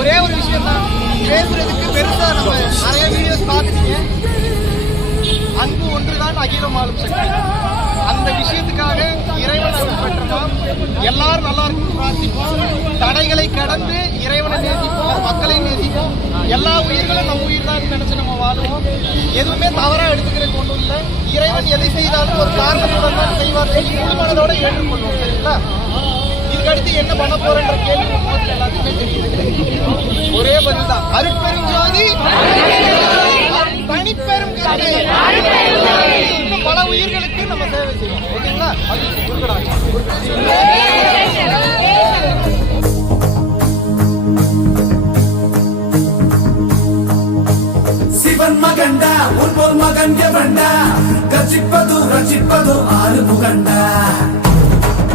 ஒரே ஒரு விஷயம் தான் பேசுறதுக்கு பெருசா நம்ம நிறைய வீடியோஸ் பார்த்துட்டீங்க. அன்பு ஒன்றுதான் அகிலம் ஆளும் சக்தி. அந்த விஷயத்துக்காக இறைவன் அருள் பெற்றோம். எல்லாரும் நல்லா இருக்கும் பிரார்த்திப்போம். தடைகளை கடந்து இறைவனை நேசிப்போம், மக்களை நேசிப்போம். எல்லா உயிர்களும் நம்ம உயிர் தான் நினைச்சு நம்ம வாழுவோம். எதுவுமே தவறா எடுத்துக்கிறதுக்கு ஒன்றும் இல்லை. இறைவன் எதை செய்தாலும் ஒரு காரணத்துடன் தான் செய்வார். முழு மனதோட ஏற்றுக்கொள்வோம். சரிங்களா? இதுக்கடுத்து என்ன பண்ண போறன்ற கேள்வி முகத்தில் எல்லாத்துக்குமே தெரியுது. ஒரே பதில் தான், அருட்பெருஞ்சோதி தனிப்பெரும் கருணை. இன்னும் பல உயிர்களுக்கு நம்ம சேவை செய்வோம். ஓகேங்களா? சிவன் மகண்டா உன் போல் மகன் எவண்டா, கச்சிப்பது ரசிப்பது ஆறு முகண்டா.